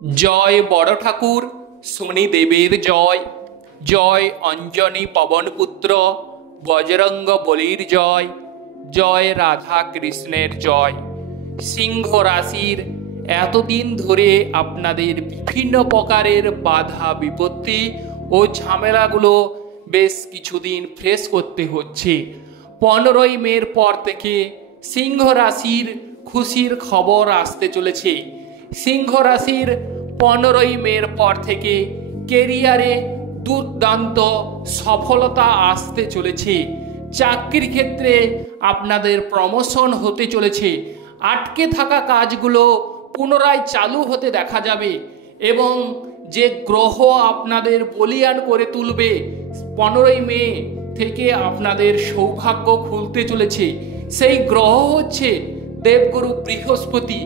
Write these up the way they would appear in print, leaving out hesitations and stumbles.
जय बड़ ठाकुर शनिदेवेर जय। जय अंजनी पवनपुत्र बजरंग बलिर जय। जय राधा कृष्णेर जय। सिंह राशिर एतदिन धरे आपनादेर विभिन्न प्रकारेर बाधा विपत्ति ओ झमेलागुलो बेश किछुदिन फेस करते होच्छे। 15 मेर पर थेके सिंह राशिर खुशिर खबर आसते चलेछे। सिंह राशिर 15 मेर पर थेके केरियारे दुर्दान्त सफलता आसते चलेछे। चाकरिर क्षेत्रे आपनादेर प्रमोशन होते चलेछे। आटके थाका काजगुलो पुनराय चालू होते देखा जाबे एबं जे ग्रह आपनादेर बलियान करे तुलबे 15 मे थेके आपनादेर सौभाग्य खुलते चलेछे। सेई ग्रह होच्छे देवगुरु बृहस्पति।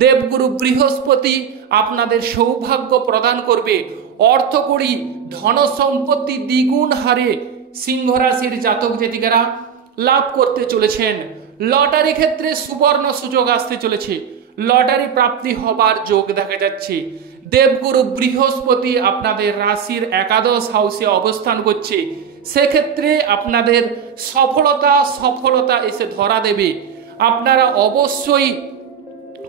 देवगुरु बृहस्पति आपनादेर सौभाग्य प्रदान करबे। अर्थकड़ी धन सम्पत्ति द्विगुण हारे सिंह राशिर जातक जातिकारा लाभ करते चलेछेन। लटारी क्षेत्रे सुवर्ण सुयोग आसते चलेछे। लटारी प्राप्ति हबार योग देखा जाच्छे। देवगुरु बृहस्पति आपनादेर राशिर एकादश हाउसे अवस्थान करछे। से क्षेत्रे आपनादेर सफलता एसे धरा देबे। आपनारा अवश्यई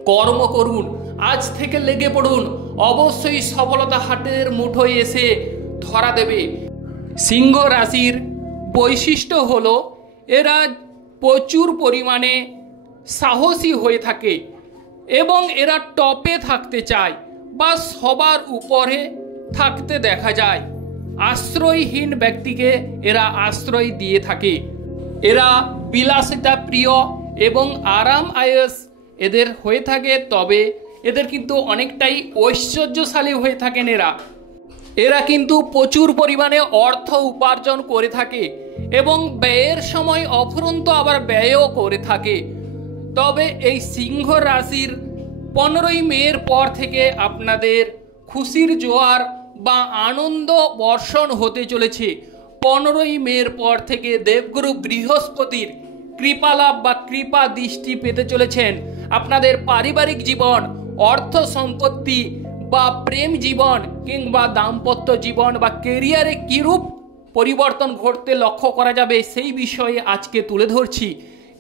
कर्म करुन, आज थेके लेगे पड़ुन, अवश्यई सफलता हातेर मुठोय एसे धरा देबे। सिंह राशिर वैशिष्ट्य हलो एरा प्रचुर परिमाणे साहसी हये थाके एबं एरा टपे थाकते चाय बा सबार उपरे थाकते देखा जाय। आश्रयहीन व्यक्तिके एरा आश्रय दिए थाके। एरा বিলাসিতা প্রিয় এবং आराम आयस एदेर हये थाके। तबे एदेर किन्तु अनेकटाई ऐश्वर्यशाली हये थाकेन। एरा किन्तु प्रचुर परिमाणे अर्थ उपार्जन करे थाके एबं व्ययेर समय अफुरন্ত आबार व्ययও करे थाके। तबे এই सिंह राशिर 15 मेर पर थेके आपनादेर खुशिर जोयार बा आनंद बर्षण होते चलेछे। 15 मेर पर थेके देवगुरु बृहस्पतिर कृपालाभ बा कृपा दृष्टि पेते चलेछेन। आपनादेर पारिवारिक जीवन, अर्थ सम्पत्ति बा प्रेम जीवन किंबा दाम्पत्य जीवन बा केरियारे किरूप परिवर्तन घटते लक्ष्य करा जाबे सेई विषये आजके तुले धरछि।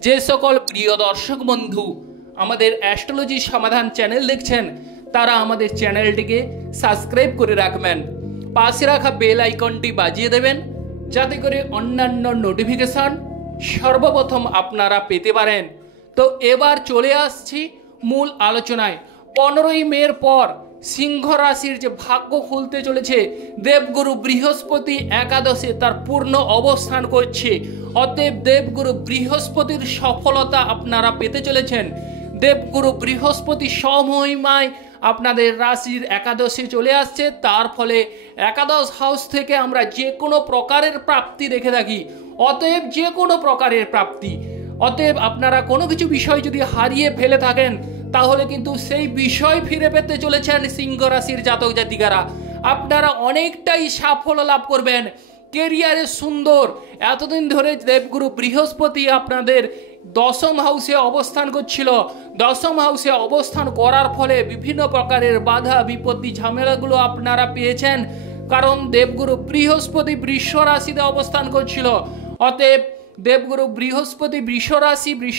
जे सकल प्रिय दर्शक बंधु आमादेर एस्ट्रोलजी समाधान चैनल देखছেন তারা আমাদের চ্যানেলটিকে সাবস্ক্রাইব করে রাখবেন। পাশে রাখা বেল আইকনটি বাজিয়ে দেবেন যাতে করে অন্যান্য নোটিফিকেশন সর্বপ্রথম আপনারা পেতে পারেন। তো এবার চলে আসছি মূল আলোচনায়। 15 মের পর সিংহ রাশির যে ভাগ্য খুলতে চলেছে, দেবগুরু বৃহস্পতি একাদশে তার পূর্ণ অবস্থান করছে। অতএব দেবগুরু বৃহস্পতির সফলতা আপনারা পেতে চলেছেন। দেবগুরু বৃহস্পতি সমহিমায় আপনাদের রাশির একাদশে চলে আসছে। তার ফলে একাদশ হাউস থেকে আমরা যে কোনো প্রকারের প্রাপ্তি দেখে থাকি। অতএব যে কোনো প্রকারের প্রাপ্তি, অতএব আপনারা কোনো কিছু বিষয় যদি হারিয়ে ফেলে থাকেন তাহলে কিন্তু সেই বিষয় ফিরে পেতে চলেছেন সিংহ রাশির জাতক জাতিকারা। আপনারা অনেকটাই সাফল্য লাভ করবেন। কেরিয়ারে সুন্দর এতদিন ধরে দেবগুরু বৃহস্পতি আপনাদের দশম হাউসে অবস্থান করছিল। দশম হাউসে অবস্থান করার ফলে বিভিন্ন প্রকারের বাধা বিপত্তি ঝামেলাগুলো আপনারা পেয়েছেন, কারণ দেবগুরু বৃহস্পতি বৃষ রাশিতে অবস্থান করছিল। অতএব দেবগুরু বৃহস্পতি বৃষ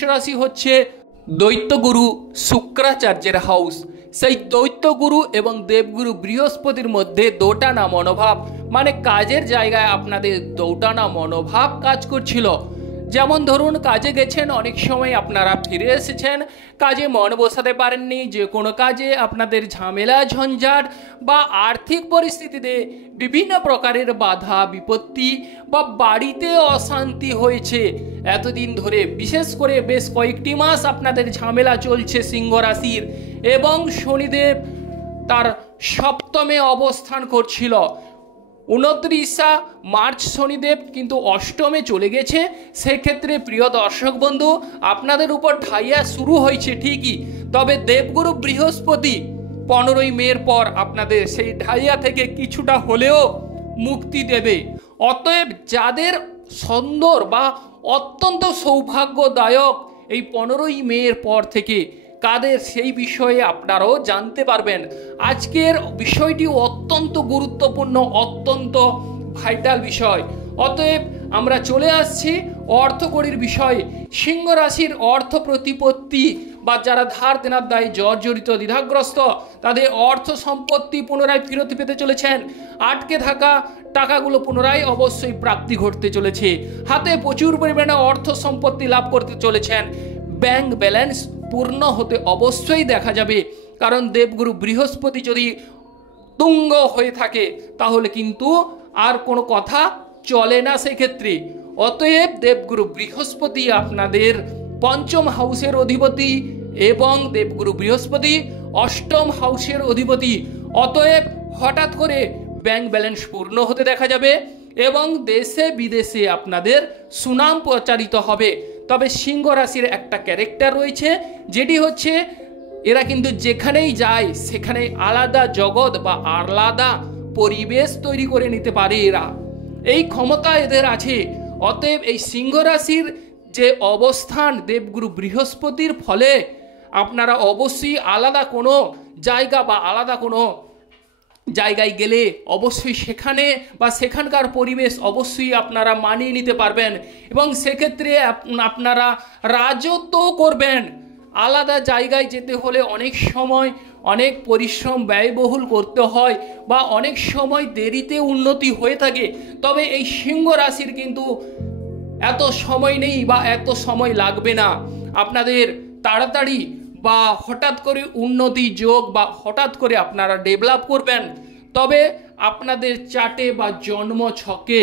রাশি হচ্ছে দৈত্যগুরু শুক্রাচার্যের হাউস। সেই দৈত্যগুরু এবং দেবগুরু বৃহস্পতির মধ্যে দোটানা মনোভাব, মানে কাজের জায়গায় আপনাদের দোটানা মনোভাব কাজ করছিল। যেমন ধরুন কাজে গেছেন, অনেক সময় আপনারা ফিরে এসেছেন, কাজে মন বসাতে পারেননি, যে কোনো কাজে আপনাদের ঝামেলা ঝঞ্ঝাট বা আর্থিক পরিস্থিতিতে বিভিন্ন প্রকারের বাধা বিপত্তি বা বাড়িতে অশান্তি হয়েছে এতদিন ধরে। বিশেষ করে বেশ কয়েকটি মাস আপনাদের ঝামেলা চলছে সিংহ রাশির। এবং শনিদেব তার সপ্তমে অবস্থান করছিল। 29 মার্চ শনিদেব কিন্তু অষ্টমে চলে গেছে। সেক্ষেত্রে প্রিয় দর্শক বন্ধু আপনাদের উপর ঢাইয়া শুরু হয়েছে ঠিকই, তবে দেবগুরু বৃহস্পতি 15 মের পর আপনাদের সেই ঢাইয়া থেকে কিছুটা হলেও মুক্তি দেবে। অতএব যাদের সুন্দর বা অত্যন্ত সৌভাগ্যদায়ক এই 15 মের পর থেকে কাদের, সেই বিষয়ে আপনারাও জানতে পারবেন। আজকের বিষয়টি অত্যন্ত গুরুত্বপূর্ণ, অত্যন্ত ভাইটাল বিষয়। অতএব আমরা চলে আসছি অর্থকড়ির বিষয়ে। সিংহ রাশির অর্থ প্রতিপত্তি বা যারা ধার দেনার দায়ে জর্জরিত, দ্বিধাগ্রস্ত, তাদের অর্থ সম্পত্তি পুনরায় ফেরত পেতে চলেছেন। আটকে থাকা টাকাগুলো পুনরায় অবশ্যই প্রাপ্তি ঘটতে চলেছে। হাতে প্রচুর পরিমাণে অর্থ সম্পত্তি লাভ করতে চলেছেন। ব্যাংক ব্যালেন্স পূর্ণ হতে অবশ্যই দেখা যাবে, কারণ দেবগুরু বৃহস্পতি যদি তুঙ্গ হয়ে থাকে তাহলে কিন্তু আর কোনো কথা চলে না সেক্ষেত্রে। অতএব দেবগুরু বৃহস্পতি আপনাদের পঞ্চম হাউসের অধিপতি এবং দেবগুরু বৃহস্পতি অষ্টম হাউসের অধিপতি। অতএব হঠাৎ করে ব্যাংক ব্যালেন্স পূর্ণ হতে দেখা যাবে এবং দেশে বিদেশে আপনাদের সুনাম প্রচারিত হবে। তবে সিংহ রাশির একটা ক্যারেক্টার রয়েছে, যেটি হচ্ছে এরা কিন্তু যেখানেই যায় সেখানে আলাদা জগৎ বা আলাদা পরিবেশ তৈরি করে নিতে পারে। এরা এই ক্ষমতা এদের আছে। অতএব এই সিংহ রাশির যে অবস্থান দেবগুরু বৃহস্পতির ফলে আপনারা অবশ্যই আলাদা কোনো জায়গা বা আলাদা কোনো জায়গায় গেলে অবশ্যই সেখানে বা সেখানকার পরিবেশ অবশ্যই আপনারা মানিয়ে নিতে পারবেন এবং সেক্ষেত্রে আপনারা রাজত্ব করবেন। আলাদা জায়গায় যেতে হলে অনেক সময় অনেক পরিশ্রম ব্যয়বহুল করতে হয় বা অনেক সময় দেরিতে উন্নতি হয়ে থাকে। তবে এই সিংহ রাশির কিন্তু এত সময় নেই বা এত সময় লাগবে না আপনাদের তাড়াতাড়ি বা হঠাৎ করে উন্নতি যোগ বা হঠাৎ করে আপনারা ডেভেলপ করবেন। তবে আপনাদের চার্টে বা জন্ম ছকে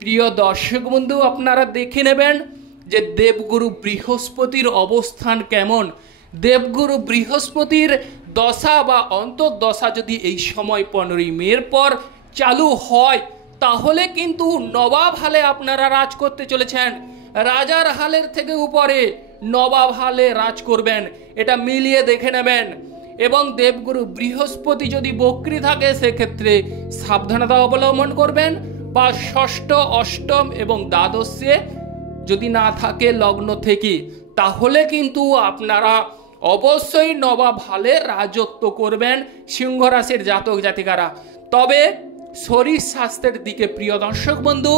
প্রিয় দর্শক বন্ধু আপনারা দেখে নেবেন যে দেবগুরু বৃহস্পতির অবস্থান কেমন। দেবগুরু বৃহস্পতির দশা বা অন্তর্দশা যদি এই সময় 15 মের পর চালু হয় তাহলে কিন্তু নবাব হালে আপনারা রাজ করতে চলেছেন। রাজার হালের থেকে উপরে নবাব হালে রাজ করবেন, এটা মিলিয়ে দেখে নেবেন। এবং দেবগুরু বৃহস্পতি যদি বক্রী থাকে সেক্ষেত্রে সাবধানতা অবলম্বন করবেন, বা ষষ্ঠ, অষ্টম এবং দ্বাদশে যদি না থাকে লগ্ন থেকে তাহলে কিন্তু আপনারা অবশ্যই নবাব হালে রাজত্ব করবেন সিংহ রাশির জাতক জাতিকারা। তবে শরীর স্বাস্থ্যের দিকে প্রিয় দর্শক বন্ধু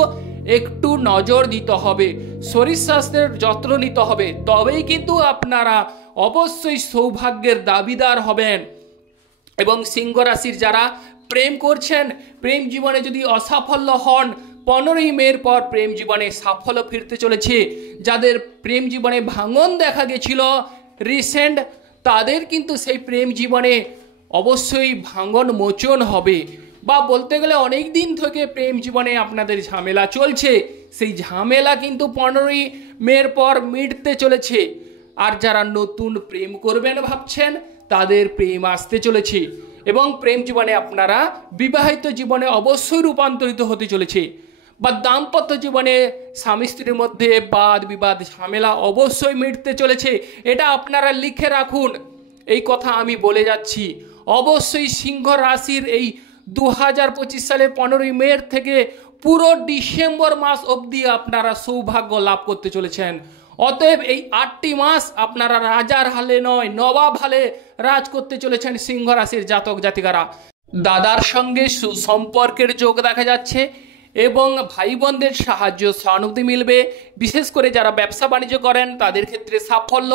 একটু নজর দিতে হবে, শরীর স্বাস্থ্যের যত্ন নিতে হবে, তবেই কিন্তু আপনারা অবশ্যই সৌভাগ্যের দাবিদার হবেন। এবং সিংহ রাশির যারা প্রেম করছেন, প্রেম জীবনে যদি অসাফল্য হন 15 মের পর প্রেম জীবনে সাফল্য ফিরতে চলেছে। যাদের প্রেম জীবনে ভাঙন দেখা গেছিল রিসেন্ট, তাদের কিন্তু সেই প্রেম জীবনে অবশ্যই ভাঙন মোচন হবে, বা বলতে গেলে অনেক দিন থেকে প্রেম জীবনে আপনাদের ঝামেলা চলছে, সেই ঝামেলা কিন্তু 15 মের পর মিটতে চলেছে। আর যারা নতুন প্রেম করবেন ভাবছেন তাদের প্রেম আসতে চলেছে এবং প্রেম জীবনে আপনারা বিবাহিত জীবনে অবশ্যই রূপান্তরিত হতে চলেছে, বা দাম্পত্য জীবনে স্বামী স্ত্রীর মধ্যে বাদ বিবাদ ঝামেলা অবশ্যই মিটতে চলেছে। এটা আপনারা লিখে রাখুন, এই কথা আমি বলে যাচ্ছি। অবশ্যই সিংহ রাশির এই 2025 সালে 15 মে থেকে পুরো ডিসেম্বর মাস অবধি আপনারা সৌভাগ্য লাভ করতে চলেছেন। অতএব এই 8টি মাস আপনারা রাজার হালে নয় নবাব হালে রাজ করতে চলেছেন সিংহ রাশির জাতক জাতিকারা। দাদার সঙ্গে সুসম্পর্কের যোগ দেখা যাচ্ছে এবং ভাই বোনদের সাহায্য সহানুভূতি মিলবে। বিশেষ করে যারা ব্যবসা বাণিজ্য করেন তাদের ক্ষেত্রে সাফল্য,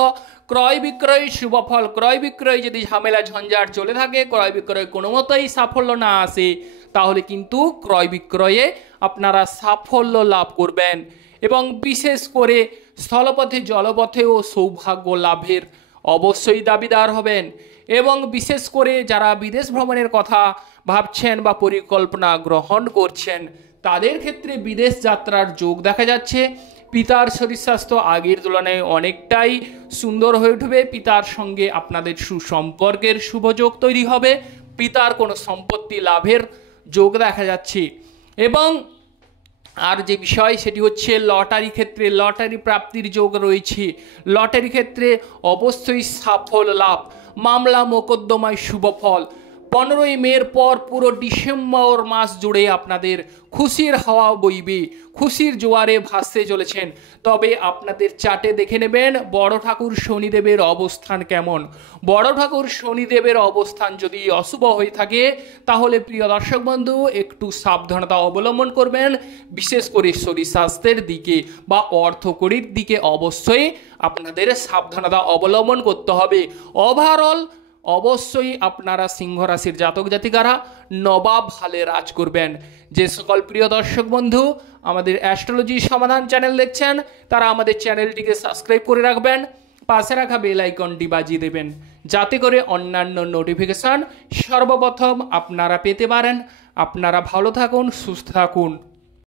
ক্রয় বিক্রয় শুভফল। ক্রয় বিক্রয় যদি ঝামেলা ঝঞ্ঝাট চলে থাকে, ক্রয় বিক্রয় কোনো মতোই সাফল্য না আসে, তাহলে কিন্তু ক্রয় বিক্রয়ে আপনারা সাফল্য লাভ করবেন। এবং বিশেষ করে স্থলপথে জলপথেও সৌভাগ্য লাভের অবশ্যই দাবিদার হবেন। এবং বিশেষ করে যারা বিদেশ ভ্রমণের কথা ভাবছেন বা পরিকল্পনা গ্রহণ করছেন তাদের ক্ষেত্রে বিদেশ যাত্রার যোগ দেখা যাচ্ছে। পিতার শরীর স্বাস্থ্য আগের তুলনায় অনেকটাই সুন্দর হয়ে উঠবে। পিতার সঙ্গে আপনাদের সুসম্পর্কের শুভযোগ তৈরি হবে। পিতার কোনো সম্পত্তি লাভের যোগ দেখা যাচ্ছে। এবং আর যে বিষয় সেটি হচ্ছে লটারি ক্ষেত্রে লটারি প্রাপ্তির যোগ রয়েছে। লটারি ক্ষেত্রে অবশ্যই সাফল্য লাভ, মামলা মোকদ্দমায় শুভফল, 15ই মের পর পুরো ডিসেম্বর মাস জুড়ে আপনাদের খুশির হাওয়া বইবে, খুশির জোয়ারে ভাসতে চলেছেন। তবে আপনাদের চার্টে দেখে নেবেন বড় ঠাকুর শনিদেবের অবস্থান কেমন। বড় ঠাকুর শনিদেবের অবস্থান যদি অশুভ হয়ে থাকে তাহলে প্রিয় দর্শক বন্ধু একটু সাবধানতা অবলম্বন করবেন, বিশেষ করে শরীর স্বাস্থ্যের দিকে বা অর্থকরীর দিকে অবশ্যই আপনাদের সাবধানতা অবলম্বন করতে হবে। ওভারঅল অবশ্যই আপনারা সিংহ রাশির জাতক জাতিকারা নবাব হালে রাজ করবেন। যে সকল প্রিয় দর্শক বন্ধু আমাদের অ্যাস্ট্রোলজি সমাধান চ্যানেল দেখছেন তারা আমাদের চ্যানেলটিকে সাবস্ক্রাইব করে রাখবেন, পাশে রাখা বেল আইকনটি বাজিয়ে দেবেন যাতে করে অন্যান্য নোটিফিকেশন সর্বপ্রথম আপনারা পেতে পারেন। আপনারা ভালো থাকুন, সুস্থ থাকুন।